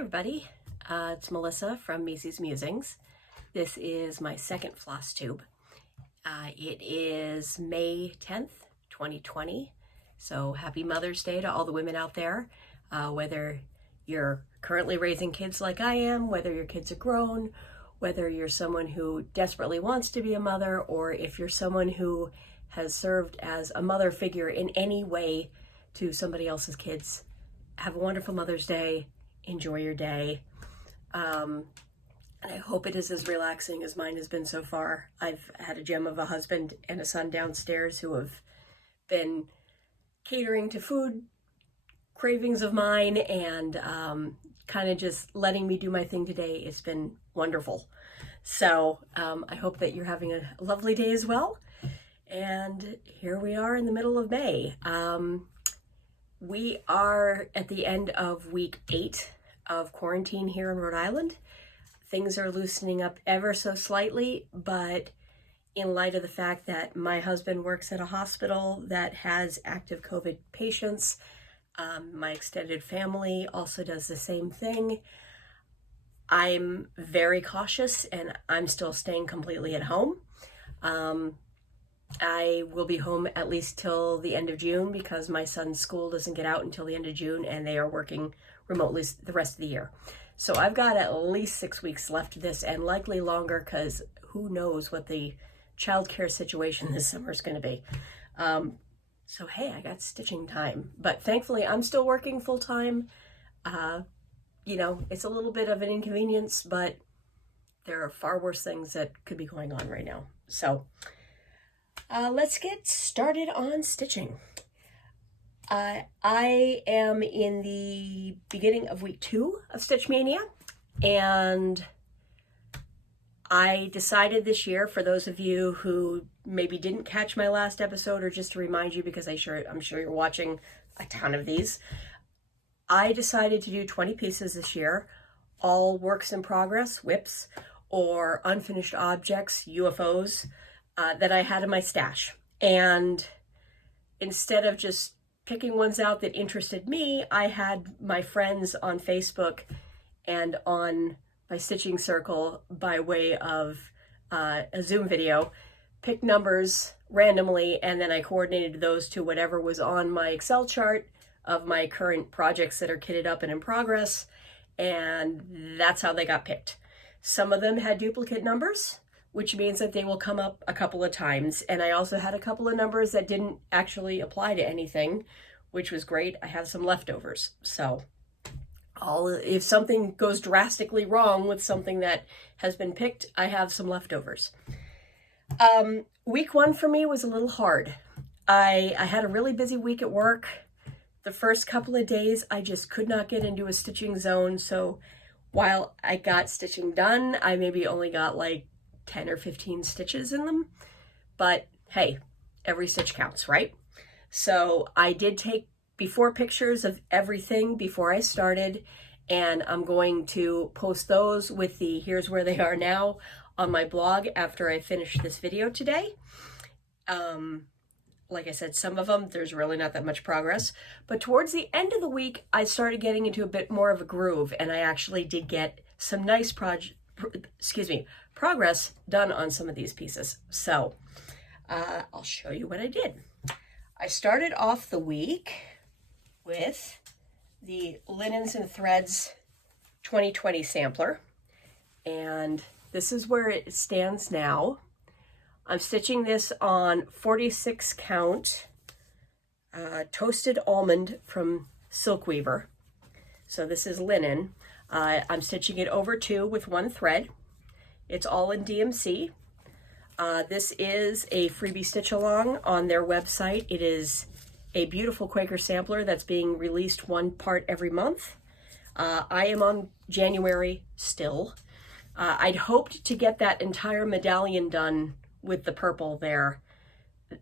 everybody, it's Melissa from Measi's Musings. This is my second FlossTube. It is May 10th, 2020, so happy Mother's Day to all the women out there, whether you're currently raising kids like I am, whether your kids are grown, whether you're someone who desperately wants to be a mother, or if you're someone who has served as a mother figure in any way to somebody else's kids. Have a wonderful Mother's Day. Enjoy your day. And I hope it is as relaxing as mine has been so far. I've had a gem of a husband and a son downstairs who have been catering to food cravings of mine and kind of just letting me do my thing today. It's been wonderful. So I hope that you're having a lovely day as well. And here we are in the middle of May. We are at the end of week 8 of quarantine here in Rhode Island. Things are loosening up ever so slightly, but in light of the fact that my husband works at a hospital that has active COVID patients, my extended family also does the same thing. I'm very cautious and I'm still staying completely at home. I will be home at least till the end of June because my son's school doesn't get out until the end of June and they are working remotely the rest of the year. So I've got at least 6 weeks left of this and likely longer because who knows what the childcare situation this summer is going to be. So hey, I got stitching time, but thankfully I'm still working full time. You know, it's a little bit of an inconvenience, but there are far worse things that could be going on right now. So let's get started on stitching. I am in the beginning of week 2 of Stitch Maynia, and I decided this year, for those of you who maybe didn't catch my last episode, or just to remind you because I'm sure you're watching a ton of these, I decided to do 20 pieces this year, all works in progress, whips, or unfinished objects, UFOs, that I had in my stash. And instead of just picking ones out that interested me, I had my friends on Facebook and on my stitching circle by way of a Zoom video pick numbers randomly, and then I coordinated those to whatever was on my Excel chart of my current projects that are kitted up and in progress, and that's how they got picked. Some of them had duplicate numbers, which means that they will come up a couple of times. And I also had a couple of numbers that didn't actually apply to anything, which was great. I have some leftovers. So if something goes drastically wrong with something that has been picked, I have some leftovers. Week 1 for me was a little hard. I had a really busy week at work. The first couple of days, I just could not get into a stitching zone. So while I got stitching done, I maybe only got like 10 or 15 stitches in them, but hey, every stitch counts, right? So I did take before pictures of everything before I started, and I'm going to post those with the here's where they are now on my blog after I finish this video today. Like I said, some of them, there's really not that much progress, but towards the end of the week, I started getting into a bit more of a groove, and I actually did get some nice progress done on some of these pieces. So I'll show you what I did. I started off the week with the Linens and Threads 2020 sampler, and this is where it stands now. I'm stitching this on 46 count toasted almond from Silk Weaver. So this is linen. I'm stitching it over 2 with 1 thread. It's all in DMC. This is a freebie stitch along on their website. It is a beautiful Quaker sampler that's being released 1 part every month. I am on January still. I'd hoped to get that entire medallion done with the purple there,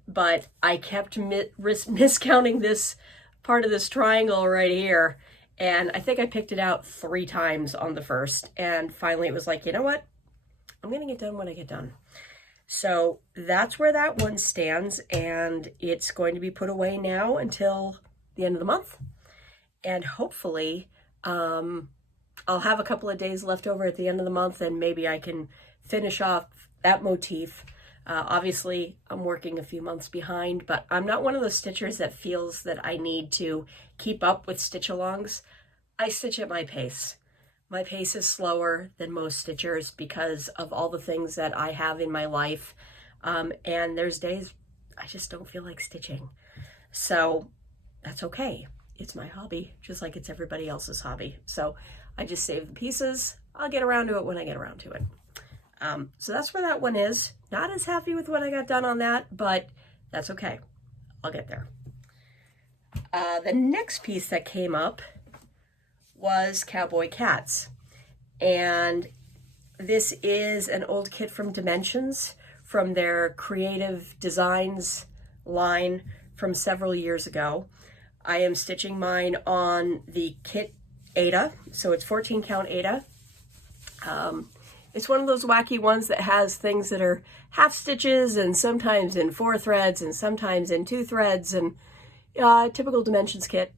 but I kept miscounting this part of this triangle right here, and I think I picked it out 3 times on the first, and finally it was like, you know what? I'm gonna get done when I get done. So that's where that one stands, and it's going to be put away now until the end of the month. And hopefully I'll have a couple of days left over at the end of the month, and maybe I can finish off that motif. Obviously, I'm working a few months behind, but I'm not one of those stitchers that feels that I need to keep up with stitch-alongs. I stitch at my pace. My pace is slower than most stitchers because of all the things that I have in my life. And there's days I just don't feel like stitching. So that's okay. It's my hobby, just like it's everybody else's hobby. So I just save the pieces. I'll get around to it when I get around to it. So that's where that one is. Not as happy with what I got done on that, but that's okay. I'll get there. The next piece that came up was Cowboy Cats. And this is an old kit from Dimensions, from their Creative Designs line from several years ago. I am stitching mine on the kit Ada, so it's 14 count Ada. It's one of those wacky ones that has things that are half stitches and sometimes in 4 threads and sometimes in 2 threads, and typical Dimensions kit.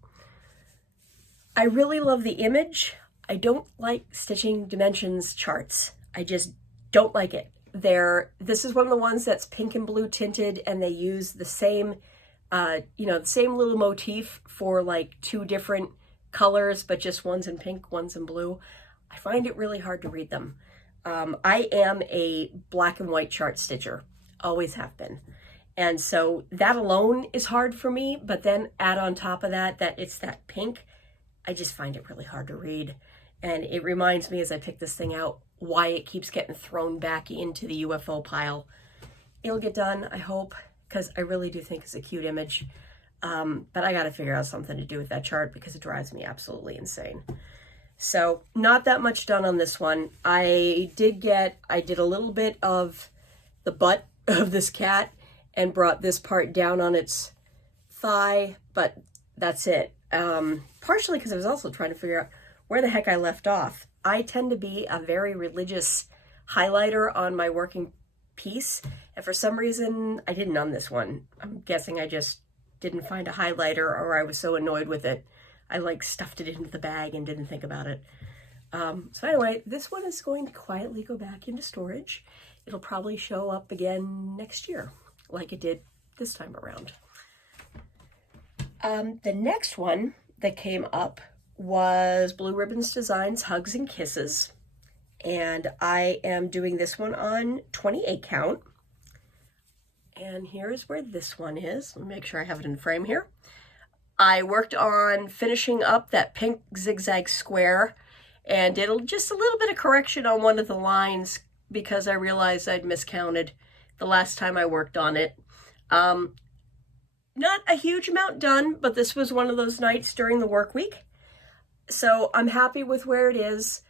I really love the image. I don't like stitching Dimensions charts. I just don't like it. This is one of the ones that's pink and blue tinted, and they use the same, the same little motif for like 2 different colors, but just one's in pink, one's in blue. I find it really hard to read them. I am a black and white chart stitcher, always have been. And so that alone is hard for me, but then add on top of that, it's that pink, I just find it really hard to read. And it reminds me as I pick this thing out why it keeps getting thrown back into the UFO pile. It'll get done, I hope, because I really do think it's a cute image. But I got to figure out something to do with that chart because it drives me absolutely insane. So not that much done on this one. I did a little bit of the butt of this cat and brought this part down on its thigh, but that's it. Partially because I was also trying to figure out where the heck I left off. I tend to be a very religious highlighter on my working piece, and for some reason I didn't on this one. I'm guessing I just didn't find a highlighter, or I was so annoyed with it I like stuffed it into the bag and didn't think about it. So anyway, this one is going to quietly go back into storage. It'll probably show up again next year, like it did this time around. The next one that came up was Blue Ribbons Designs Hugs and Kisses. And I am doing this one on 28 count. And here's where this one is. Let me make sure I have it in frame here. I worked on finishing up that pink zigzag square and did just a little bit of correction on one of the lines because I realized I'd miscounted the last time I worked on it. Not a huge amount done, but this was one of those nights during the work week. So I'm happy with where it is.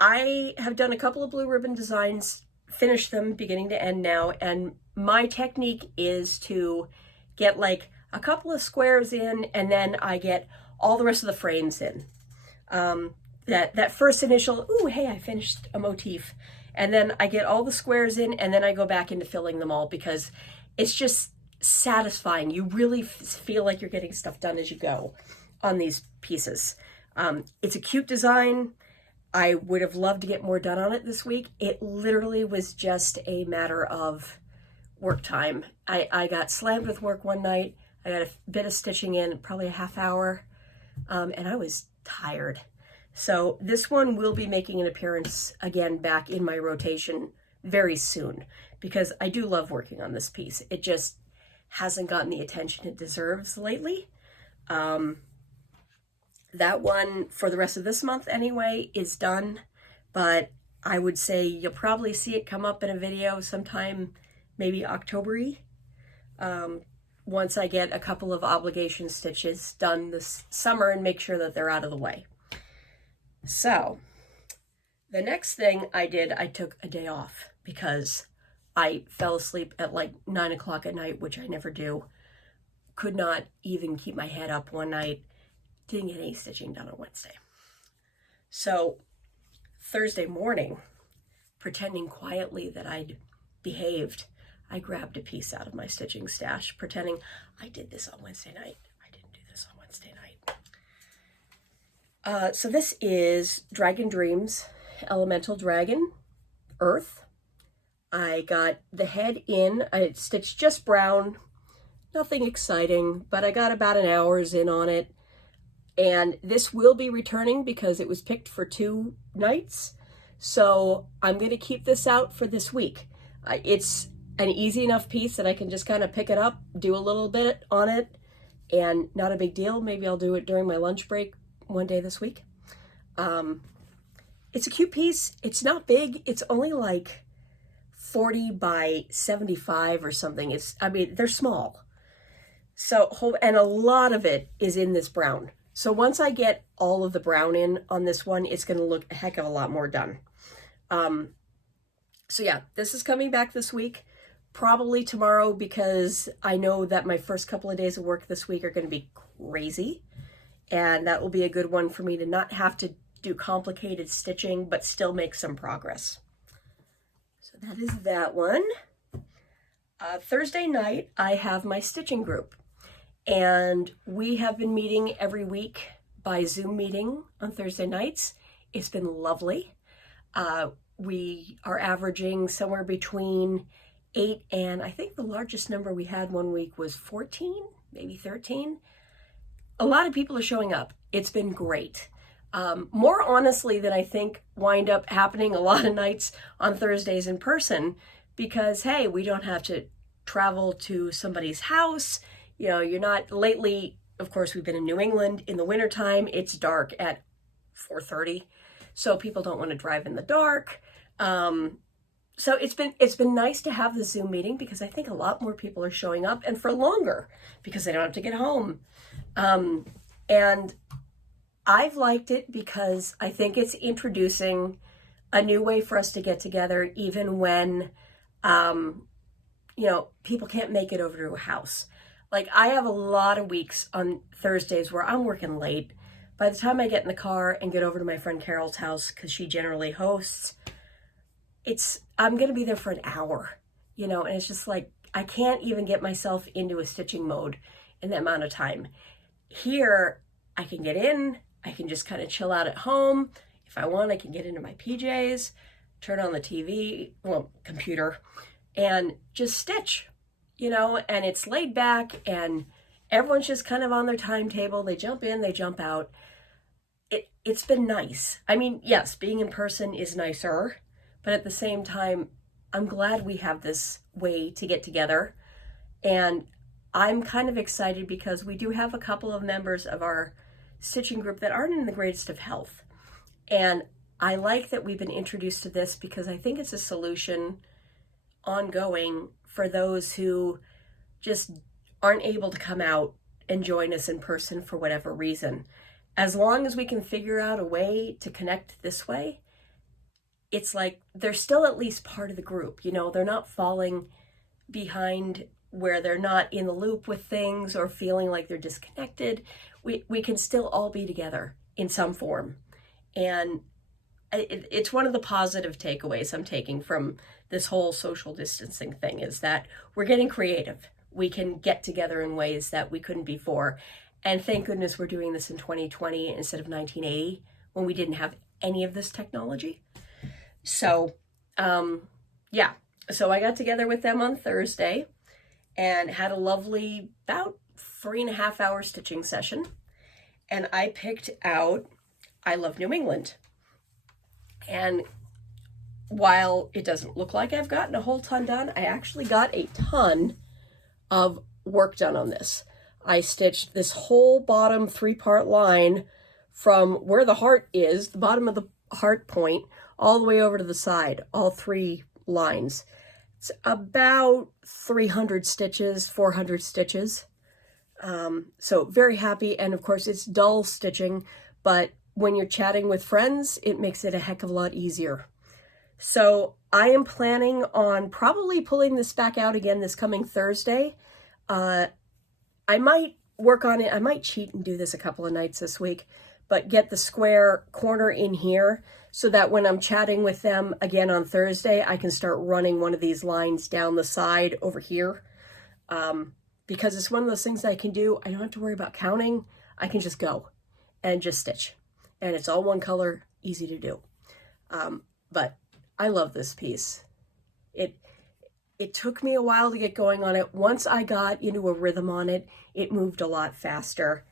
I have done a couple of Blue Ribbon designs, finished them beginning to end now, and my technique is to get like a couple of squares in, and then I get all the rest of the frames in. That first initial, ooh, hey, I finished a motif. And then I get all the squares in, and then I go back into filling them all because it's just satisfying. You really feel like you're getting stuff done as you go on these pieces. It's a cute design. I would have loved to get more done on it this week. It literally was just a matter of work time. I got slammed with work one night. I got a bit of stitching in, probably a half hour, and I was tired. So this one will be making an appearance again back in my rotation very soon because I do love working on this piece. It just hasn't gotten the attention it deserves lately. That one, for the rest of this month anyway, is done, but I would say you'll probably see it come up in a video sometime, maybe October-y. Once I get a couple of obligation stitches done this summer and make sure that they're out of the way. So the next thing I did, I took a day off because I fell asleep at like 9 o'clock at night, which I never do. Could not even keep my head up one night. Didn't get any stitching done on Wednesday. So Thursday morning, pretending quietly that I'd behaved, I grabbed a piece out of my stitching stash, pretending I did this on Wednesday night. I didn't do this on Wednesday night. So this is Dragon Dreams, Elemental Dragon, Earth. I got the head in. I stitched just brown, nothing exciting, but I got about an hour's in on it. And this will be returning because it was picked for 2 nights. So I'm going to keep this out for this week. It's an easy enough piece that I can just kind of pick it up, do a little bit on it, and not a big deal. Maybe I'll do it during my lunch break one day this week. It's a cute piece. It's not big. It's only like 40 by 75 or something. I mean, they're small. So, and a lot of it is in this brown. So once I get all of the brown in on this one, it's going to look a heck of a lot more done. So yeah, this is coming back this week, probably tomorrow, because I know that my first couple of days of work this week are going to be crazy. And that will be a good one for me to not have to do complicated stitching, but still make some progress. So that is that one. Thursday night, I have my stitching group. And we have been meeting every week by Zoom meeting on Thursday nights. It's been lovely. We are averaging somewhere between 8 and I think the largest number we had one week was 14, maybe 13. A lot of people are showing up. It's been great. More honestly than I think wind up happening a lot of nights on Thursdays in person, because hey, we don't have to travel to somebody's house. You know, you're not, lately, of course, we've been in New England in the wintertime. It's dark at 4:30, so people don't want to drive in the dark. So it's been nice to have the Zoom meeting, because I think a lot more people are showing up, and for longer, because they don't have to get home. And I've liked it because I think it's introducing a new way for us to get together, even when, you know, people can't make it over to a house. Like, I have a lot of weeks on Thursdays where I'm working late. By the time I get in the car and get over to my friend Carol's house, because she generally hosts, I'm going to be there for an hour, you know, and it's just like, I can't even get myself into a stitching mode in that amount of time. Here, I can get in, I can just kind of chill out at home. If I want, I can get into my PJs, turn on the TV, well, computer, and just stitch. You know, and it's laid back, and everyone's just kind of on their timetable. They jump in, they jump out. It's been nice. I mean, yes, being in person is nicer, but at the same time, I'm glad we have this way to get together. And I'm kind of excited because we do have a couple of members of our stitching group that aren't in the greatest of health. And I like that we've been introduced to this, because I think it's a solution ongoing for those who just aren't able to come out and join us in person for whatever reason. As long as we can figure out a way to connect this way, it's like they're still at least part of the group. You know, they're not falling behind where they're not in the loop with things or feeling like they're disconnected. We can still all be together in some form. And it's one of the positive takeaways I'm taking from this whole social distancing thing, is that we're getting creative. We can get together in ways that we couldn't before. And thank goodness we're doing this in 2020 instead of 1980, when we didn't have any of this technology. So, yeah. So I got together with them on Thursday and had a lovely, about 3.5 hour stitching session. And I picked out I Love New England. And while it doesn't look like I've gotten a whole ton done, I actually got a ton of work done on this. I stitched this whole bottom 3-part line from where the heart is, the bottom of the heart point, all the way over to the side, all 3 lines. It's about 300 stitches, 400 stitches. So very happy. And of course it's dull stitching, but when you're chatting with friends, it makes it a heck of a lot easier. So I am planning on probably pulling this back out again this coming Thursday. I might work on it. I might cheat and do this a couple of nights this week, but get the square corner in here so that when I'm chatting with them again on Thursday, I can start running one of these lines down the side over here. Because it's one of those things I can do. I don't have to worry about counting. I can just go and just stitch. and it's all one color, easy to do. But I love this piece. It took me a while to get going on it. Once I got into a rhythm on it, it moved a lot faster,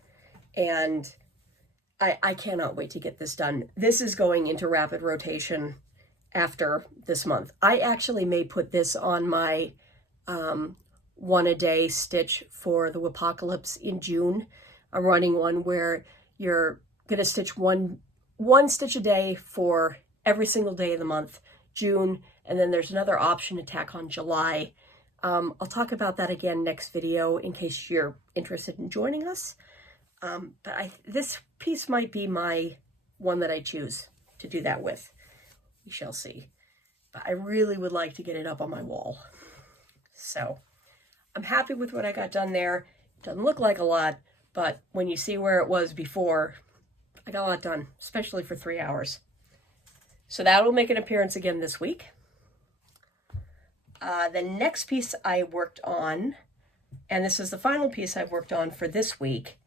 and I cannot wait to get this done. This is going into rapid rotation after this month. I actually may put this on my one a day stitch for the Apocalypse in June. I'm running one where you're gonna stitch one stitch a day for every single day of the month, June, and then there's another option to tack on July. I'll talk about that again next video in case you're interested in joining us. But this piece might be my one that I choose to do that with. We shall see. But I really would like to get it up on my wall. So I'm happy with what I got done there. It doesn't look like a lot, but when you see where it was before, I got a lot done, especially for 3 hours. So that will make an appearance again this week. The next piece I worked on, and this is the final piece I've worked on for this week,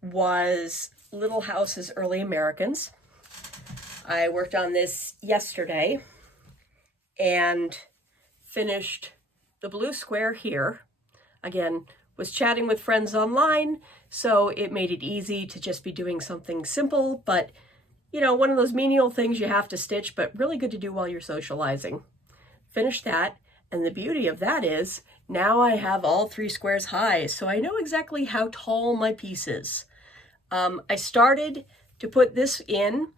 was Little House's Early Americans. I worked on this yesterday and finished the blue square here. Again, was chatting with friends online, so it made it easy to just be doing something simple, but you know, one of those menial things you have to stitch, but really good to do while you're socializing. Finished that, and the beauty of that is now I have all 3 squares high, so I know exactly how tall my piece is. I started to put this in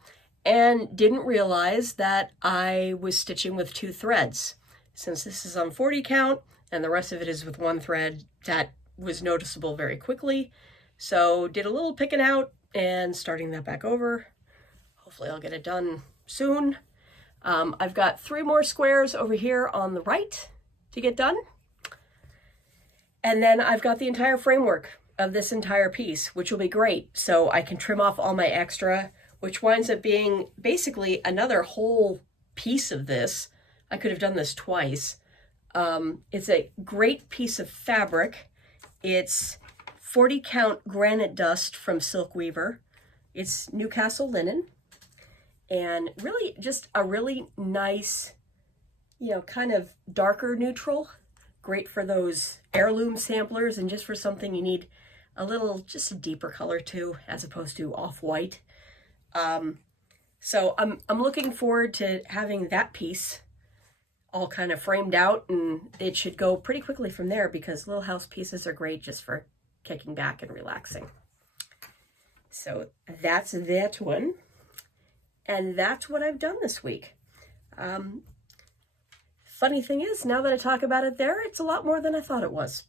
and didn't realize that I was stitching with 2 threads. Since this is on 40 count and the rest of it is with 1 thread, that was noticeable very quickly. So did a little picking out and starting that back over. Hopefully I'll get it done soon. I've got 3 more squares over here on the right to get done. And then I've got the entire framework of this entire piece, which will be great. So I can trim off all my extra, which winds up being basically another whole piece of this. I could have done this twice. It's a great piece of fabric. It's 40 count granite dust from Silk Weaver. It's Newcastle linen. And really just a really nice, you know, kind of darker neutral. Great for those heirloom samplers and just for something you need a little, just a deeper color to, as opposed to off-white. So I'm looking forward to having that piece all kind of framed out, and it should go pretty quickly from there because little house pieces are great just for kicking back and relaxing. So that's that one. And that's what I've done this week. Funny thing is, now that I talk about it there, it's a lot more than I thought it was.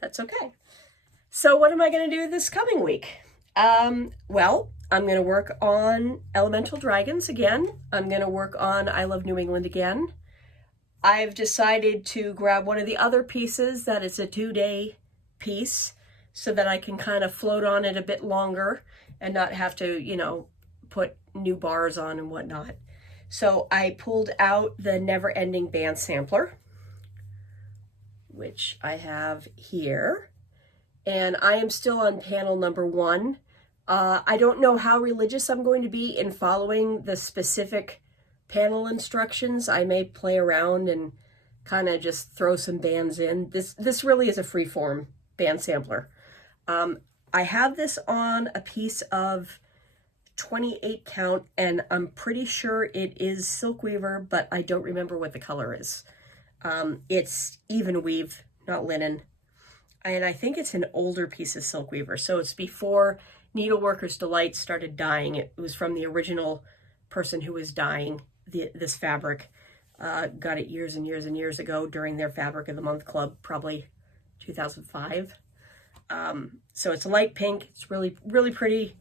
That's okay. So what am I going to do this coming week? Well, I'm going to work on Elemental Dragons again. I'm going to work on I Love New England again. I've decided to grab one of the other pieces that is a 2-day piece so that I can kind of float on it a bit longer and not have to, you know, put new bars on and whatnot. So I pulled out the Never Ending Band Sampler, which I have here, and I am still on panel number 1. I don't know how religious I'm going to be in following the specific panel instructions. I may play around and kind of just throw some bands in. This really is a freeform band sampler. I have this on a piece of 28 count, and I'm pretty sure it is Silk Weaver, but I don't remember what the color is. It's even weave, not linen. And I think it's an older piece of Silk Weaver. So it's before Needleworker's Delight started dyeing. It was from the original person who was dyeing this fabric. Got it years and years and years ago during their Fabric of the Month Club, probably 2005. So it's a light pink. It's really, really pretty.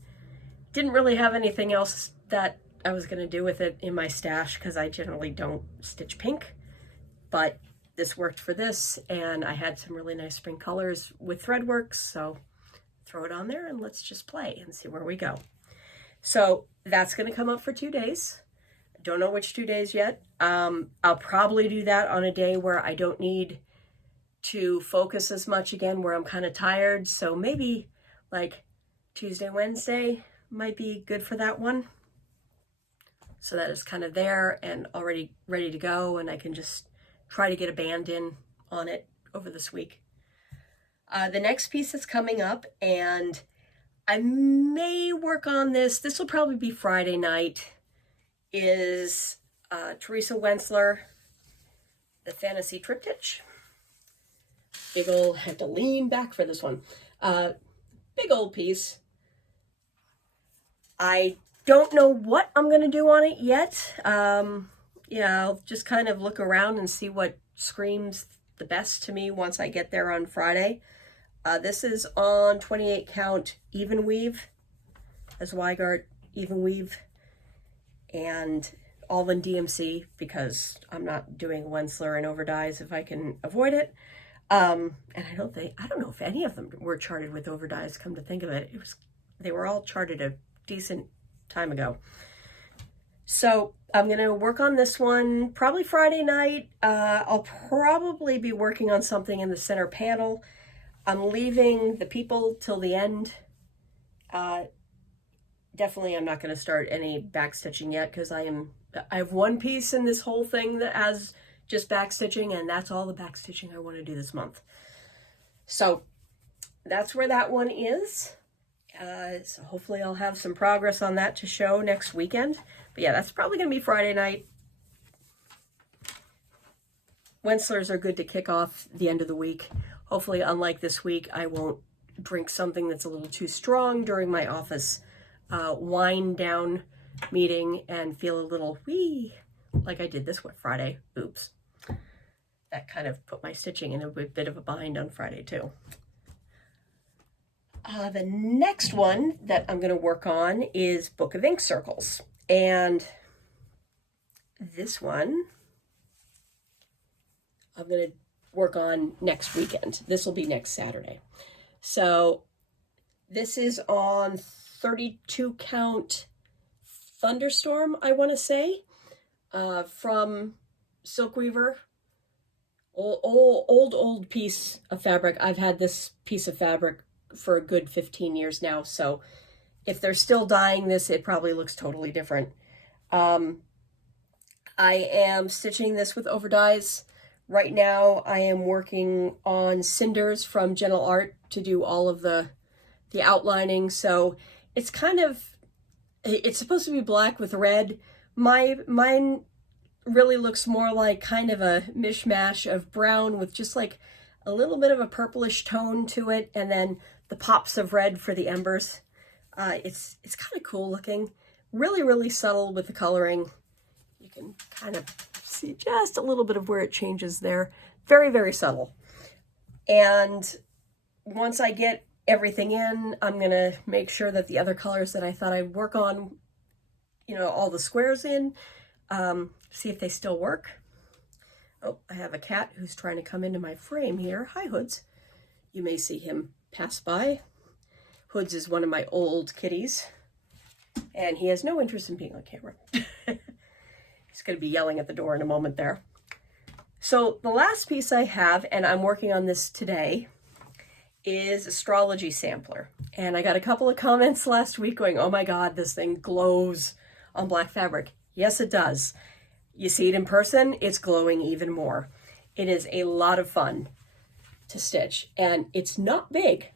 Didn't really have anything else that I was going to do with it in my stash because I generally don't stitch pink. But this worked for this, and I had some really nice spring colors with Threadworks, so throw it on there and let's just play and see where we go. So that's going to come up for 2 days. I don't know which 2 days yet. I'll probably do that on a day where I don't need to focus as much again, where I'm kind of tired. So maybe like Tuesday, Wednesday, might be good for that one. So that is kind of there and already ready to go, and I can just try to get a band in on it over this week. The next piece that's coming up, and I may work on this, this will probably be Friday night, is Theresa Wenzler, the Fantasy Triptych. Big old, have to lean back for this one. Big old piece. I don't know what I'm going to do on it yet. Yeah, I'll just kind of look around and see what screams the best to me once I get there on Friday. This is on 28 count even weave, as Weigart even weave, and all in DMC because I'm not doing Wenzler and overdyes if I can avoid it. And I don't know if any of them were charted with overdyes, come to think of it. They were all charted a decent time ago. So I'm going to work on this one probably Friday night. I'll probably be working on something in the center panel. I'm leaving the people till the end. Definitely I'm not going to start any backstitching yet because I have one piece in this whole thing that has just backstitching, and that's all the backstitching I want to do this month. So that's where that one is. So hopefully I'll have some progress on that to show next weekend. But yeah, that's probably going to be Friday night. Wenzlers are good to kick off the end of the week. Hopefully, unlike this week, I won't drink something that's a little too strong during my office wind down meeting and feel a little wee, like I did this one Friday. Oops. That kind of put my stitching in a bit of a bind on Friday too. The next one that I'm going to work on is Book of Ink Circles. And this one I'm going to work on next weekend. This will be next Saturday. So this is on 32 count Thunderstorm, I want to say, from Silkweaver. Old piece of fabric. I've had this piece of fabric for a good 15 years now, so if they're still dyeing this, it probably looks totally different. I am stitching this with overdyes. Right now, I am working on cinders from Gentle Art to do all of the outlining. So it's it's supposed to be black with red. Mine really looks more like kind of a mishmash of brown with just like a little bit of a purplish tone to it, and then the pops of red for the embers. It's kind of cool looking. Really, really subtle with the coloring. You can kind of see just a little bit of where it changes there. Very, very subtle. And once I get everything in, I'm going to make sure that the other colors that I thought I'd work on, all the squares in, see if they still work. Oh, I have a cat who's trying to come into my frame here. Hi, Hoods. You may see him pass by. Hoods is one of my old kitties, and he has no interest in being on camera. He's going to be yelling at the door in a moment there. So the last piece I have, and I'm working on this today, is Astrology Sampler. And I got a couple of comments last week going, oh my God, this thing glows on black fabric. Yes, it does. You see it in person, it's glowing even more. It is a lot of fun to stitch, and it's not big.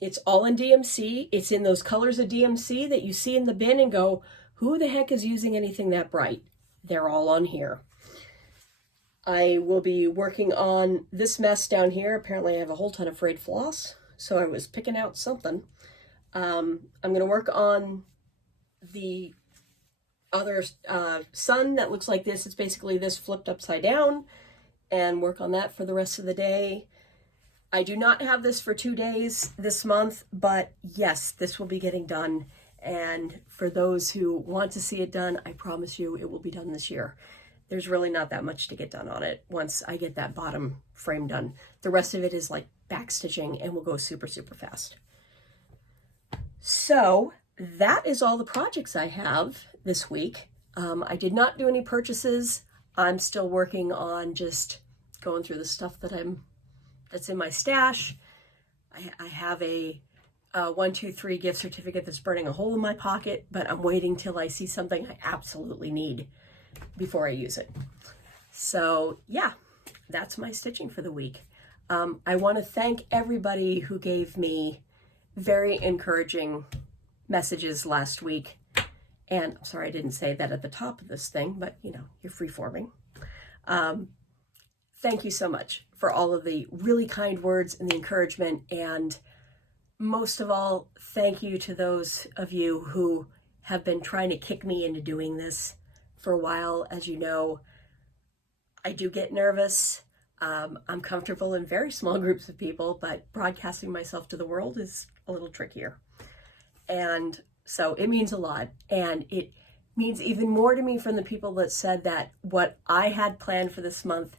It's all in DMC. It's in those colors of DMC that you see in the bin and go, who the heck is using anything that bright? They're all on here. I will be working on this mess down here. Apparently I have a whole ton of frayed floss, so I was picking out something. I'm going to work on the other sun that looks like this. It's basically this flipped upside down, and work on that for the rest of the day. I do not have this for 2 days this month, but yes, this will be getting done. And for those who want to see it done, I promise you it will be done this year. There's really not that much to get done on it once I get that bottom frame done. The rest of it is like back stitching and will go super, super fast. So that is all the projects I have this week. I did not do any purchases. I'm still working on just going through the stuff that's in my stash. I have a 123 gift certificate that's burning a hole in my pocket, but I'm waiting till I see something I absolutely need before I use it. So yeah, that's my stitching for the week. I want to thank everybody who gave me very encouraging messages last week. And I'm sorry I didn't say that at the top of this thing, but you know, you're free-forming. Thank you so much for all of the really kind words and the encouragement. And most of all, thank you to those of you who have been trying to kick me into doing this for a while. As you know, I do get nervous. I'm comfortable in very small groups of people, but broadcasting myself to the world is a little trickier. And so it means a lot. And it means even more to me from the people that said that what I had planned for this month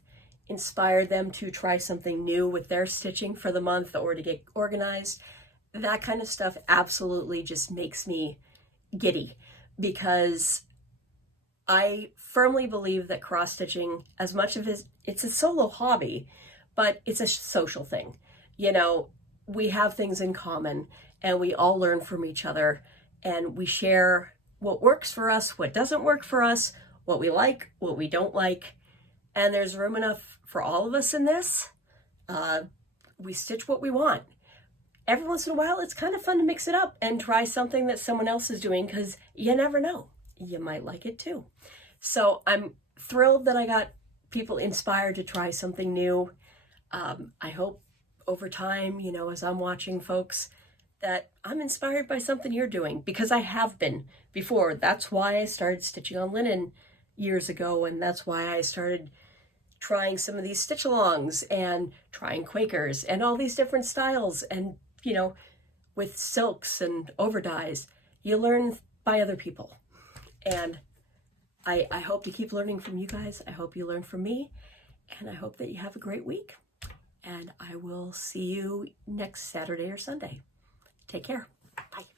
inspired them to try something new with their stitching for the month or to get organized. That kind of stuff absolutely just makes me giddy, because I firmly believe that cross-stitching, as much of it's a solo hobby, but it's a social thing. You know, we have things in common and we all learn from each other, and we share what works for us, what doesn't work for us, what we like, what we don't like. And there's room enough for all of us in this. We stitch what we want. Every once in a while, it's kind of fun to mix it up and try something that someone else is doing, because you never know. You might like it too. So I'm thrilled that I got people inspired to try something new. I hope over time, you know, as I'm watching folks, that I'm inspired by something you're doing, because I have been before. That's why I started stitching on linen years ago, and that's why I started trying some of these stitch-alongs and trying Quakers and all these different styles. And, you know, with silks and overdyes, you learn by other people. And I hope to keep learning from you guys. I hope you learn from me. And I hope that you have a great week. And I will see you next Saturday or Sunday. Take care. Bye.